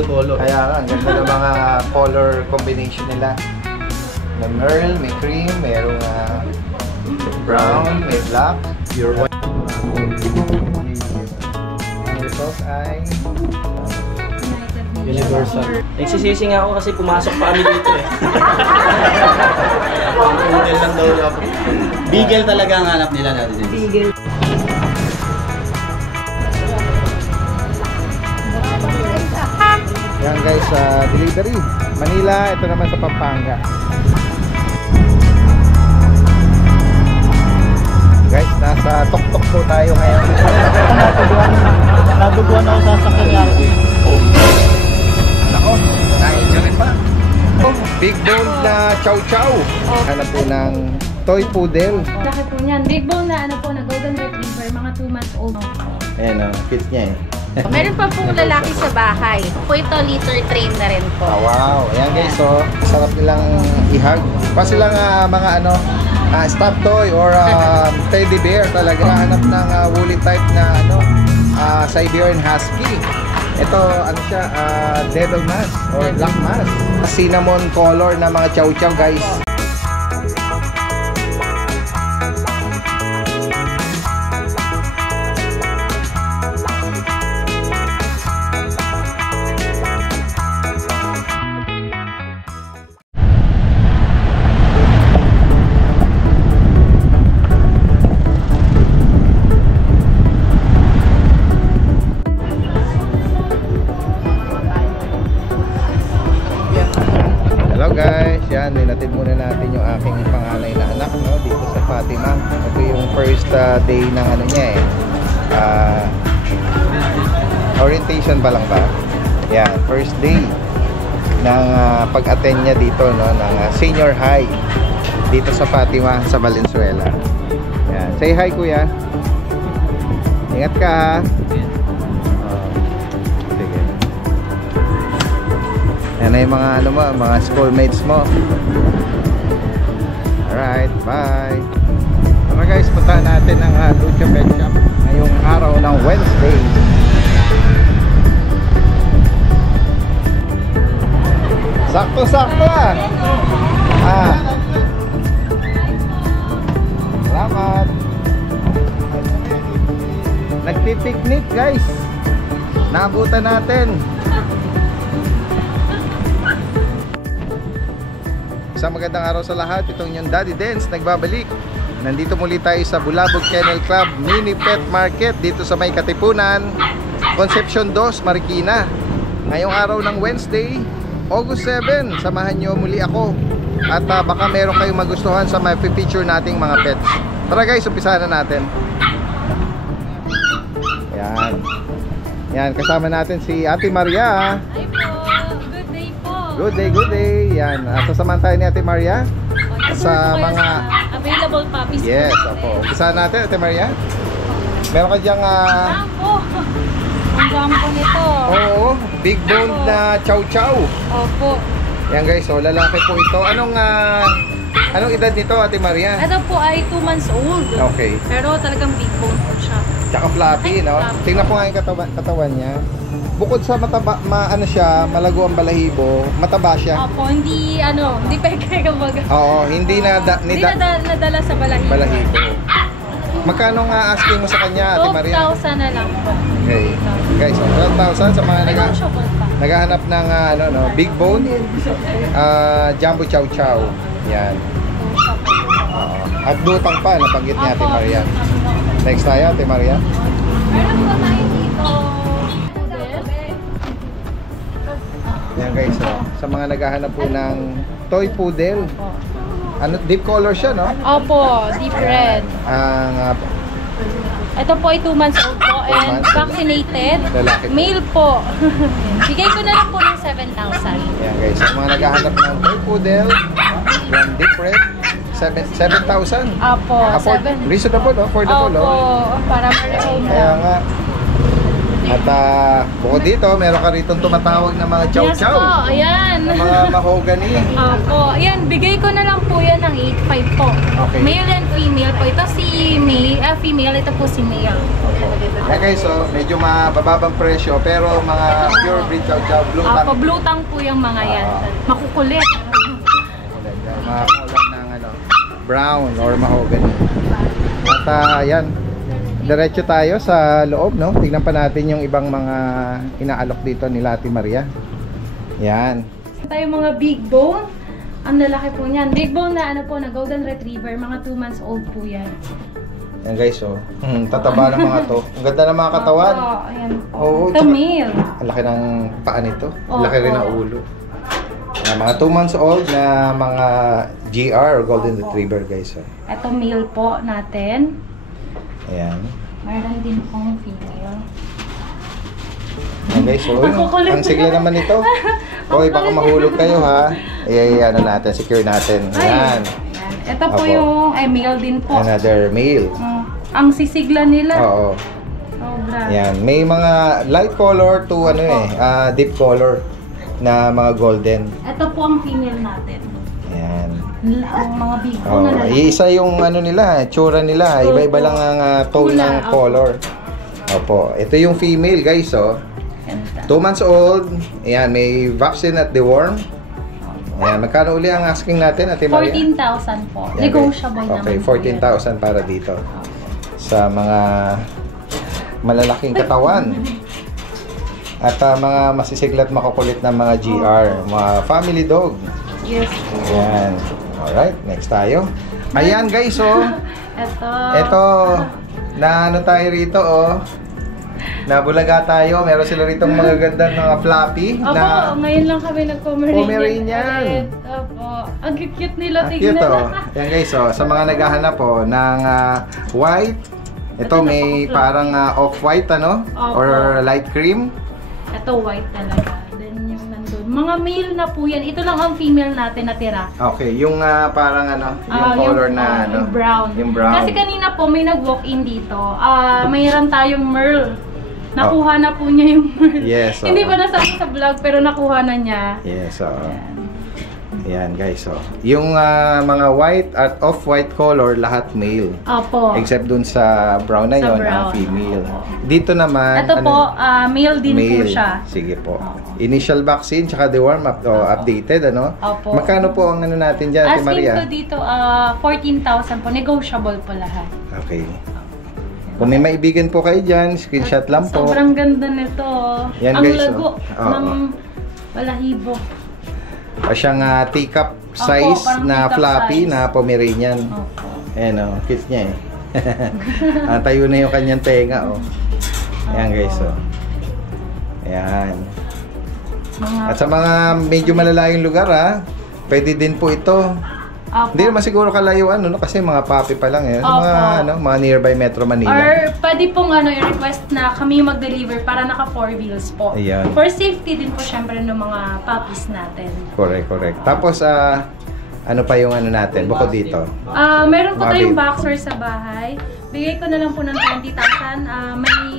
Color. Kaya ang ganda ng mga color combination nila. May merl, may cream, merong brown, may black. Pure white. Ang result ay Universal. Nagsisisi nga ako kasi pumasok pa kami dito eh. Poodle lang daw ako. Beagle talaga ang hanap nila natin. Beagle. yan guys, delivery. Manila, ito naman sa Pampanga. Guys, nasa Tok-Tok po tayo ngayon. Naguguan ako sa sakyan niya. Nako, na-enjoy rin pa. Big bone na chow chow. Hanap po ng toy poodle. Laki po niyan. Big bone na ano po na golden retriever, mga 2 months old. Ayan o, cute niya eh. Meron pa pong lalaki sa bahay. Po ito, litter train na rin po. Wow, ayan guys, so sarap nilang i-hug. Pa silang mga ano, stuffed toy or teddy bear talaga. Hanap ng woolly type na ano, Siberian Husky. Ito, ano siya, devil mask or black mask. Cinnamon color na mga chow chow guys. Hello guys, yan, ninatid muna natin yung aking panganay na anak, no, dito sa Fatima. Ito yung first day ng ano niya eh, orientation pa lang ba? Yan, first day ng pag-attend niya dito, no, ng senior high dito sa Fatima, sa Valenzuela. Yan, say hi kuya. Ingat ka ha. Yan na yung mga ano mo, mga schoolmates mo. Alright, bye. Tara guys, puntahan natin ang Lucha Pet Shop ngayong araw ng Wednesday. Sakto-sakto ah. Salamat. Nagpipiknik guys. Naabutan natin. Isang magandang araw sa lahat. Itong yung Daddy Dance nagbabalik. Nandito muli tayo sa Bulabog Kennel Club Mini Pet Market dito sa May Katipunan, Concepcion 2, Marikina. Ngayong araw ng Wednesday, August 7. Samahan nyo muli ako. At baka meron kayong magustuhan sa may feature nating mga pets. Tara guys, umpisahan na natin. Yan. Yan, kasama natin si Ate Maria. Ay po, good day po. Good day, good day. Yan, sasamahan tayo ni Ate Maria sa mga available puppies. yes, opo. Umpisahan natin, Ate Maria. Meron ka dyang Jampo. Ang jampo nito. oo, big bone na chow chow. Opo. Yan guys, so lalaki po ito. Anong edad nito, Ate Maria? Ito po ay 2 months old. Okay. Pero talagang big bone po siya. Tsaka fluffy, Ay, no? fluffy. Tingnan po nga yung katawan niya. Bukod sa mataba, ano siya, malago ang balahibo, mataba siya. Opo, hindi peke kumbaga. Oo, hindi na Hindi nadala sa balahibo. balahibo. Magkano nga asking mo sa kanya, Ate Maria? 12,000 na lang po. Okay. Guys, 12,000 sa mga Negotiable pa. naghahanap ng big bone, jumbo chow chow. Yan. Oo. At lutang pa, nabanggit ni Ate Opo. Maria. Next tayo, Ate Maria. Meron po tayo dito. Yan guys, sa mga naghahanap po ng toy poodle. Deep color siya, no? Opo, deep red. Ang Ito po ay 2 months old po 2 and months. vaccinated. Lalaki po. Male po. Bigay ko na lang po ng 7,000. yan guys, sa mga naghahanap ng toy poodle, yan deep red, 7,000. Opo, 7. Reasonable, no? Affordable, Opo, no? para ma-home Kaya lang. nga, At bukod dito, meron ka rito tumatawag na mga chow Yes chow. po, ayan. Na mga mahogany. Opo, ayan, bigay ko na lang po yan ng 8.5 po. Okay. Male and female po. Ito si female, ito po si male. Okay, so medyo mabababang presyo pero mga pure breed chow chow blue tang. Opo, blue tang po yung mga yan. Makukulit. Mga kulay ng brown or mahogany. At yan, diretso tayo sa loob, no? Tignan pa natin yung ibang mga inaalok dito nila Ate Maria. Yan. Tayo mga big bone. Ang lalaki po niyan. Big bone na ano po, na golden retriever. Mga 2 months old po yan. Yan guys, oh. Tataba ng mga to. Ang ganda ng mga katawan. Opo, ayan po. Oo, Ito tsaka- male. Ang laki ng paa nito. Opo. Laki rin ng ulo. Mga 2 months old na mga GR or golden Opo. retriever guys. Oh. Ito male po natin. Ayan. Meron din pong female. Ayan guys, so Ang kukulit. ang sigla naman ito. Okay, baka mahulog kayo ha. Ano natin, secure natin. Ayan. Ayan. Ito po Opo. yung male din po. Another male. Ang sisigla nila. Oo. Sobra. Ayan. May mga light color to deep color na mga golden. Ito po ang female natin. Ayan. Ang mga big bone Oh, na lalaki. iisa yung nila, tsura nila. Opo. Iba-iba lang ang tone Kulay, ng opo. color. Opo. Ito yung female guys, oh. Ganda. 2 months old. Ayan, may vaccine at deworm. Ayan, magkano uli ang asking natin, Ate Maria? 14,000 po. Ayan, Negotiable guys. Okay, naman po yun. 14,000 para dito. Sa mga malalaking katawan. At mga masisiglat makukulit na mga GR, mga family dog. Yes. Ayan. Alright, next tayo. Ayan guys, oh. Ito, na ano tayo rito, oh. Nabulaga tayo. Meron sila ritong mga gandang mga floppy. Opo, na ngayon lang kami nag-Pomeranian. Pomeranian. ulit. Opo. Ang cute nila, cute, tignan. oh. Ayan guys, oh. Sa mga naghahanap po ng white, ito may parang off-white, ano? Opo. Or light cream. Ito white talaga. Then yung nandun. Mga male na po yan. Ito lang ang female natin natira. Okay, yung parang yung color na yung brown. Yung brown. Kasi kanina po may nag-walk-in dito. Mayroon tayong Merle. Nakuha na po niya yung Merle. Yes, Hindi oo. pa nasabi sa vlog pero nakuha na niya. Yes, oo. Ayan guys, oh. Yung mga white at off-white color, lahat male. Opo. Except dun sa brown na Sa yon, brown, ang female. opo. Dito naman, Ito po, male din po siya. Sige po. Opo. Initial vaccine, tsaka deworm updated, ano? Opo. Magkano po ang natin dyan, Ate Asking Maria? ko dito, 14,000 po. Negotiable po lahat. Okay. Kung may maibigan po kayo dyan, screenshot lang po. Sobrang ganda nito. Yan, Ang guys, lago oh. ng balahibo. O siyang teacup Opo, size parang na teacup floppy size. na Pomeranian. Opo. Ayan o, cute niya eh. Tayo na yung kanyang tenga oh. Ayan guys oh. Ayan. At sa mga medyo malalayong lugar pwede din po ito. Opo. Hindi naman siguro kalayuan no? Kasi mga puppy pa lang eh. Sa Opo. mga, mga nearby Metro Manila. Or pwede pong i-request na kami mag-deliver para naka 4 wheels po. Ayan. For safety din po syempre ng mga puppies natin. Correct. Tapos ano pa yung natin bukod dito? Meron po Mga tayong baby. boxer sa bahay. Bigay ko na lang po ng 20,000. May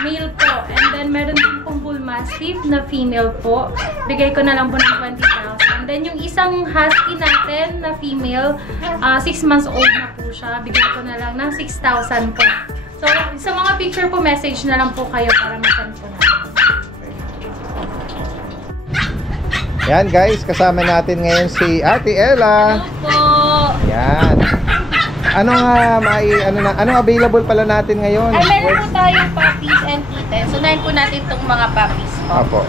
male po. And then meron din pong bull mastiff na female po. Bigay ko na lang po ng 20,000. And then yung isang husky natin na female, 6 months old na po siya. Bigay ko na lang ng 6,000 po. So sa mga picture po, message na lang po kayo para masend po na. Yan guys, kasama natin ngayon si Ate Ella. Hello po! Yan. Anong available pala natin ngayon? Meron po tayong puppies and kittens. So, unahin po natin itong mga puppies po. Apo.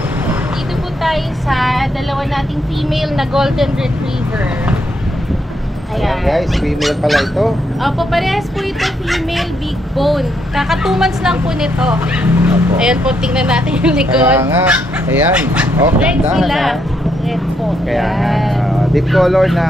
Dito po tayo sa dalawa nating female na golden retriever. Ayan Ayan. guys, female pala ito. Opo, parehas po ito female big bone. Kaka 2 months lang po nito. Apo. Ayan po, tingnan natin yung likod. Kaya nga, ayan. Oh, Red ganda sila. na. Red po. Kaya nga, Ayan. deep color na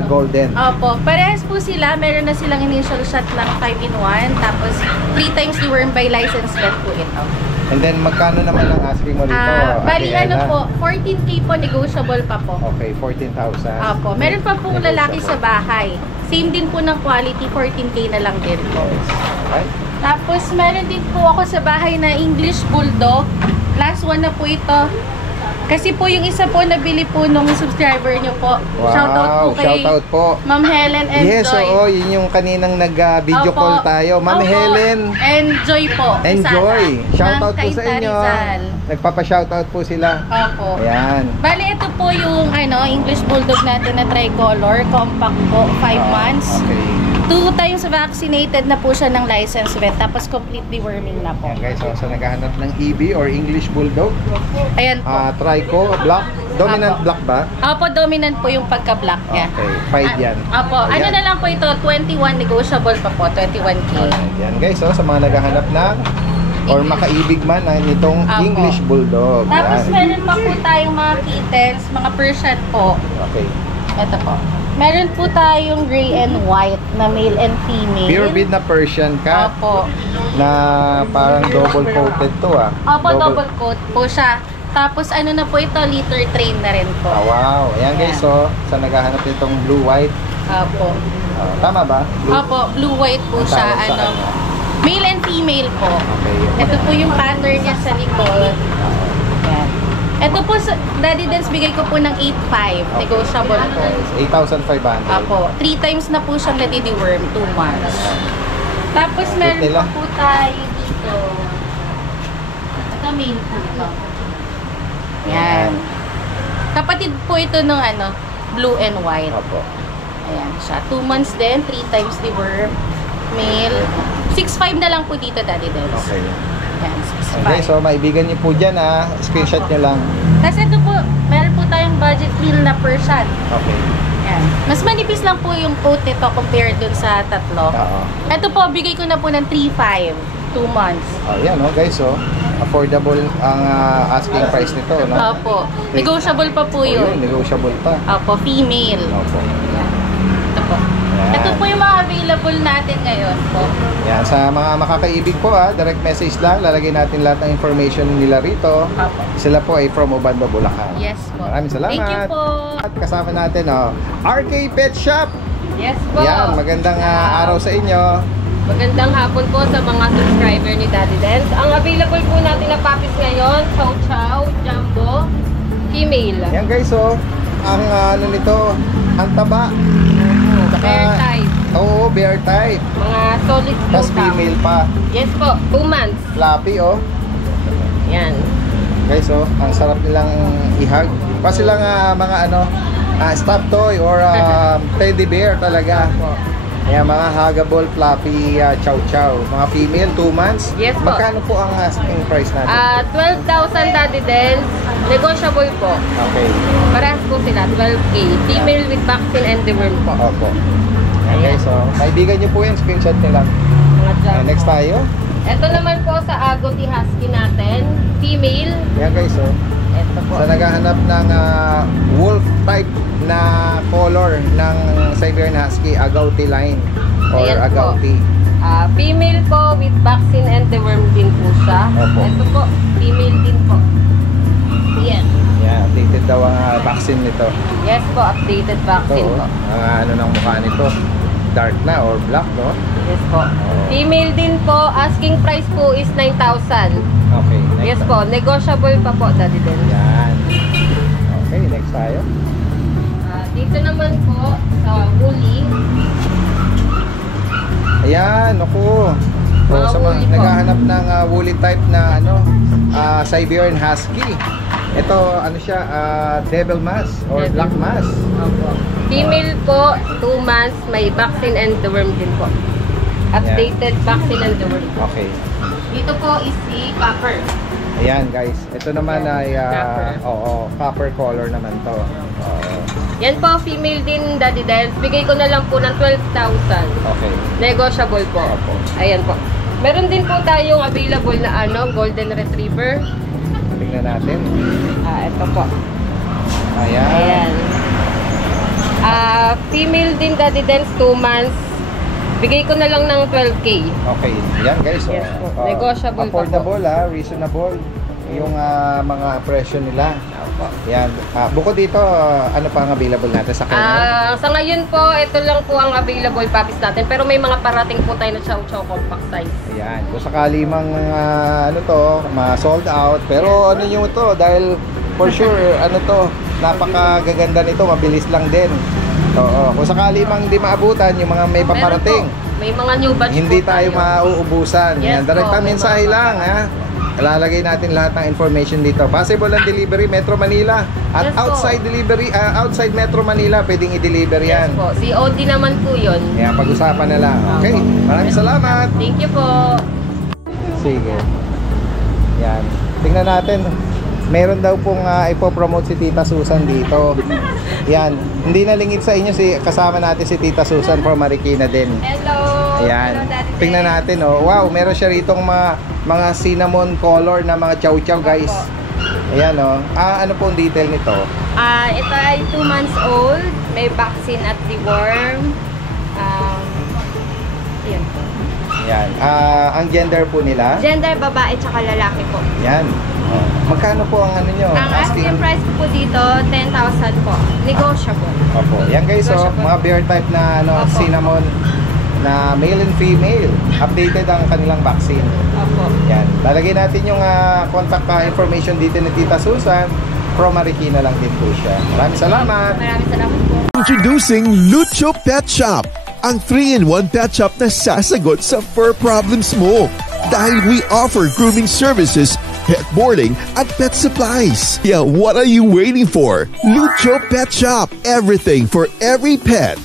golden. Opo, parehas po sila. Meron na silang initial shot lang 5-in-1. Tapos 3 times deworm by license vet po ito. And then magkano naman ang asking mo dito? Bali Ate ano Ella? po, 14K po, negotiable pa po. Okay, 14,000. Opo, meron pa pong lalaki sa bahay. Same din po ng quality, 14K na lang din po. Yes. Right. Tapos, meron din po ako sa bahay na English Bulldog. Last one na po ito. Kasi po yung isa po nabili po nung subscriber nyo po. Wow, Shoutout po kay shoutout po. Ma'am Helen and Yes, Joy. oo, yun yung kaninang nag-video Opo. call tayo. Ma'am Opo. Helen, Enjoy po. enjoy. Isara. Shoutout po Ng sa inyo. Rizal. Nagpapa-shoutout po sila. Opo. Ayan. Bali, ito po yung English Bulldog natin na tricolor. Compact po, 5 months. Okay. 2 times vaccinated na po siya ng license vet. Tapos completely worming na po. Ayan guys, so naghahanap ng EB or English Bulldog. Ayan po. Trico, black. Dominant Apo. black ba? Opo, dominant po yung pagka-black niya. Okay, 5 yan. Opo, Ayan. ano na lang po ito, 21 negotiable pa po, 21K. Yan guys, so sa mga naghahanap ng or makaibig man nitong Apo. English Bulldog. Tapos Yan. meron pa po tayong mga kittens, mga Persian po. Okay. Ito po. Meron po tayong gray and white na male and female. Pure breed na Persian cat Opo. na parang double coated to Opo, double coat po siya. Tapos ano na po ito, litter train na rin po. Wow. Ayan guys, so sa naghahanap nitong blue-white. Opo. Tama ba? Opo, blue-white po Ang siya. tawag sa kanya. Male and female po. Okay. Ito po yung pattern niya sa likod. Yan. Ito po, Daddy Dance, bigay ko po ng 8.5. Negotiable po. 8,500. Apo. 3 times na po siyang nadideworm, 2 months. Tapos meron nila. pa po tayo dito. Ito male po ito. Yan. Kapatid po ito ng blue and white. Opo. Ayan siya. 2 months din, 3 times the worm. Male. 6.5 na lang po dito, Daddy Dance. Okay. Yan, Okay, 6.5. so maibigan niyo po dyan screenshot niyo lang. Tapos ito po, meron po tayong budget meal na Persian. Okay. Yan. Mas manipis lang po yung coat nito compared dun sa tatlo. Oo. Ito po, bigay ko na po ng 3.5. 2 months. Yan guys, so affordable ang asking price nito, no? Opo. Negotiable pa po yun. Negotiable pa. Opo, female. Opo. Yan. Ito po. Yan. Ito po yung mga available natin ngayon po. Yan, sa mga makakaibig po direct message lang, lalagay natin lahat ng information nila rito. Opo. Sila po ay from Obando, Bulacan. Yes po. Maraming salamat. Thank you po. At kasama natin, RK Pet Shop. Yes po. Yan, magandang araw sa inyo. Magandang hapon po sa mga subscriber ni Daddy Dance. Ang available po natin na puppies ngayon, Chow Chow, Jumbo, female. Yan guys, ang nito, ang taba. Bear type. Oo, bear type. Mga solid Tapos flow female pa. Yes po, 2 months. Fluffy, Yan. Guys, ang sarap nilang ihag. Pa silang mga stuffed toy or teddy bear talaga. Ayan, mga huggable, fluffy, chow chow. Mga female, 2 months. Yes po. Magkano po ang asking price natin? 12,000 Daddy Dance. Negotiable po. Okay. Parehas po sila, 12K. Female with vaccine and deworm po. Opo. Ayan guys, kaibigan nyo po yan. Screenshot nyo lang. Mga jumbo. Next tayo. Ito naman po sa Agouti Husky natin. Female. Yan guys, Ito po. sa naghahanap ng wolf type na color ng Siberian Husky, Agouti line or Ayan po. Agouti. Female po with vaccine and deworm din po siya. Opo. Ito po, female din po. Yan. Yan, updated daw ang vaccine nito. Yes po, updated Ito, vaccine po. ang ng mukha nito, dark na or black, no? Yes po. Female din po, asking price po is 9,000. Okay, next. Yes po, negotiable pa po, Daddy Den. Yan. Okay, next tayo. Dito naman po, sa woolly. Ayan, naku. So, Mga sa mga woolly po. naghahanap ng woolly type na Siberian Husky. Ito, siya, devil mask or Devil black mask. Opo. Female po, 2 months, may vaccine and deworm din po. Updated vaccine and deworm po. Okay. Dito po is si Copper. Ayan, guys. Ito naman ay Copper. copper color naman to. Oo. Yan po, female din, Daddy Dance. Bigay ko na lang po ng 12,000. Okay. Negotiable po. Opo. Ayan po. Meron din po tayong available na Golden Retriever. Tingnan natin. Ito po. Ayan. Ayan. Female din, Daddy Dance, 2 months. Bigay ko na lang ng 12K. Okay. Yan, guys. Yes po. Negotiable pa po. affordable, reasonable. yung mga presyo nila. Yan. Bukod dito, ano pa ang available natin sa kanya? Sa ngayon po, ito lang po ang available puppies natin. Pero may mga parating po tayo na chow chow compact size. Ayan. Kung sakali mang ma-sold out. Pero ano yung ito, dahil for sure, napakagaganda nito, mabilis lang din. Oo. Kung sakali mang hindi maabutan, yung mga may paparating. May mga new batch hindi po tayo mauubusan. Yes, Yan, direkta po, mensahe lang, ha. Ilalagay natin lahat ng information dito. Possible ang delivery Metro Manila at Yes, po. outside Metro Manila, pwedeng i-deliver yan. Yes po. COD naman po yun. Yan, pag-usapan na lang. Okay, maraming salamat. Thank you po. Sige. Yan. Tingnan natin. Meron daw pong ipopromote si Tita Susan dito. Yan. Hindi na lingid sa inyo kasama natin si Tita Susan from Marikina din. Hello. Ayan. Hello, Daddy Tingnan Dave. natin, oh. Wow, meron siya ritong mga cinnamon color na mga chow-chow, guys. Ayan, oh. Ano po ang detail nito? Ito ay 2 months old. May vaccine at deworm. Yun. Ayan. Ang gender po nila? Gender, babae tsaka lalaki po. Ayan. Oh. Magkano po ang ano nyo? Ang asking price po dito, 10,000 po. Negotiable. Opo. Yan guys, oh, Negotiable. mga bear type na Opo. cinnamon na male and female. Updated ang kanilang vaccine. Opo. Yan. Lalagay natin yung contact information dito ni Tita Susan. From Marikina lang din po siya. Maraming salamat. Maraming salamat po. Introducing Lucho Pet Shop, ang 3-in-1 pet shop na sasagot sa fur problems mo. Dahil we offer grooming services, pet boarding, at pet supplies. Yeah, what are you waiting for? Lucho Pet Shop, everything for every pet.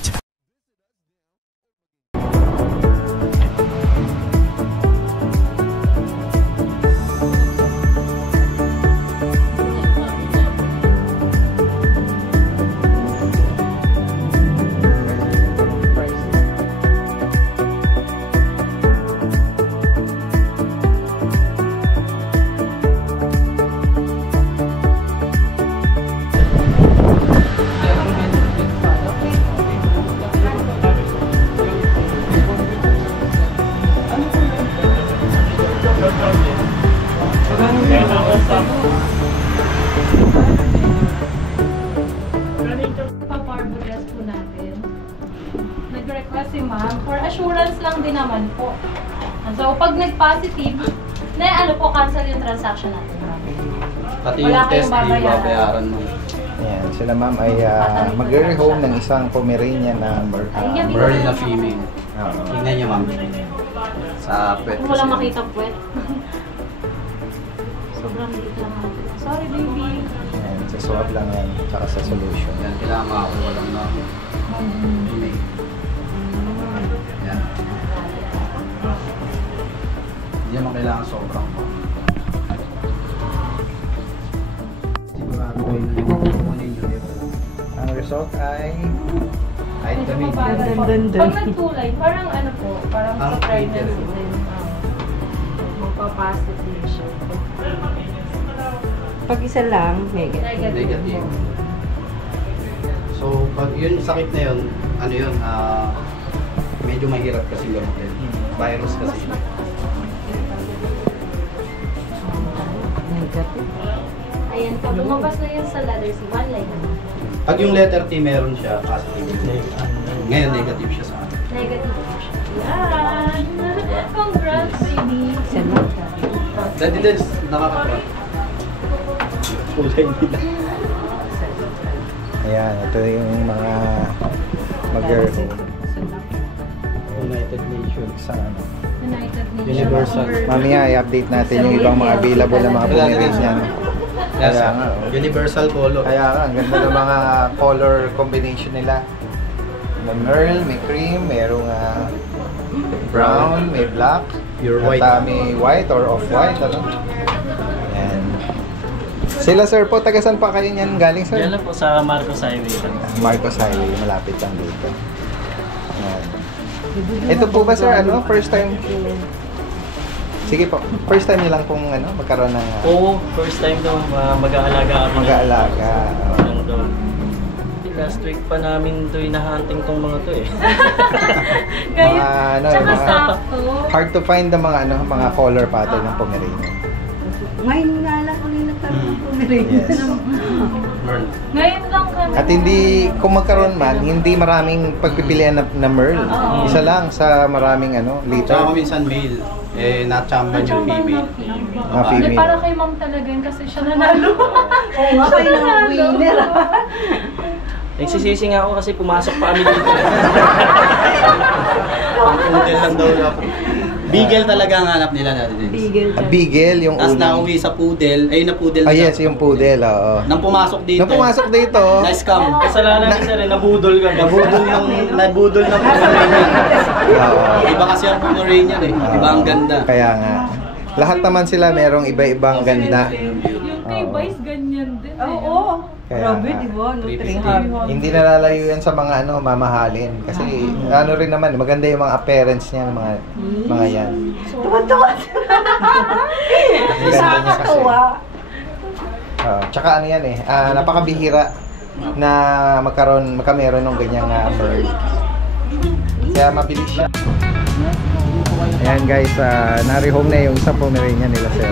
Paparbogas po natin. Nag-request si ma'am. For assurance lang din naman po. So, pag nag-positive, cancel yung transaction natin, ma'am. Pati Wala yung test, kayong babayaran. babayaran mo. Ayan, sila ma'am ay magre-rehome ng isang Pomeranian na Merl na female. Oo. Tingnan nyo, ma'am. Sa pet. Kung walang makita puwet. Sobrang liit lang natin. Sorry, baby. Ayan, sa swab lang yan, tsaka sa solution. Yan, kailangan makakuha lang na female. Yan. Hindi naman kailangan sobrang pa. Sigurado kayo na yung kukunin nyo ito. Ang result ay Medyo mabagal po. Pag nagtulay, parang parang sa pregnancy din. Magpapositive siya. Pag isa lang, negative. Negative. So, pag yun sakit na yun, medyo mahirap kasi gamutin. Virus kasi. Negative. Ayan po, lumabas na yun sa letter C. One line naman. Pag yung letter T meron siya, positive. Ngayon, negative siya sa akin. Negative po siya. Yan! Congrats, baby! Isa lang. Daddy Des, nakakapra. Kulay nila. ayan, ito yung mga mag-rehome. United Nations. Sa ano. United Nations. Universal. Mamaya i-update natin yung ibang mga available na mga Pomeranian. Yes, Kaya nga, oh. Universal color. Kaya nga, ang ganda ng mga color combination nila. May merl, may cream, merong brown, may black, Pure white. at may white or off-white. Ano? Ayan. Sila sir po, taga saan pa kayo niyan galing sir? Yan lang po sa Marcos Highway. Marcos Highway, malapit lang dito. Ayan. Ito po ba sir, first time? Sige po, first time niyo lang pong magkaroon ng Oo, first time daw mag-aalaga kami. mag-aalaga. Lang daw. Last week pa namin do'y na-hunting tong mga to eh. Kaya, tsaka mga sakto. hard to find the mga mga color pattern ng Pomeranian. Ngayon nga lang ulit nagkaroon Yes. Merl. Ngayon lang kami. At hindi, kung magkaroon man, hindi maraming pagpipilian na Merl. Isa lang sa maraming Tsaka liter. minsan male, na-champion yung female. Female. Para kay ma'am talaga yun kasi siya nanalo. Oo nga, kayo ng winner. Nagsisisi nga ako kasi pumasok pa kami dito. Pang poodle lang daw na. Beagle talaga ang hanap nila natin. Bigel. Beagle, yung Tapos unang. nauwi sa poodle, ayun na poodle. Ah, yes, yung poodle, oo. Nang pumasok dito. Nung pumasok dito, Na-scam. Kasalanan ni sir, nabudol ka. Nabudol ng Pomeranian. oo. Iba kasi ang Pomeranian eh. Iba ang ganda. Kaya nga. Lahat naman sila merong iba-ibang ganda. Yung kay Vice ganyan din. Oo. Kaya Grabe, nga. di ba? No, 350. Hindi nalalayo yan sa mga mamahalin. Kasi ano rin naman, maganda yung mga appearance niya, mga yan. Tuwa-tuwa. Ang ganda niya kasi. Tuwa. Tsaka ano yan eh, napakabihira na magkameron ng ganyang bird. Kaya mabilis siya. Ayan guys, nari-home na yung isang Pomeranian nila sir.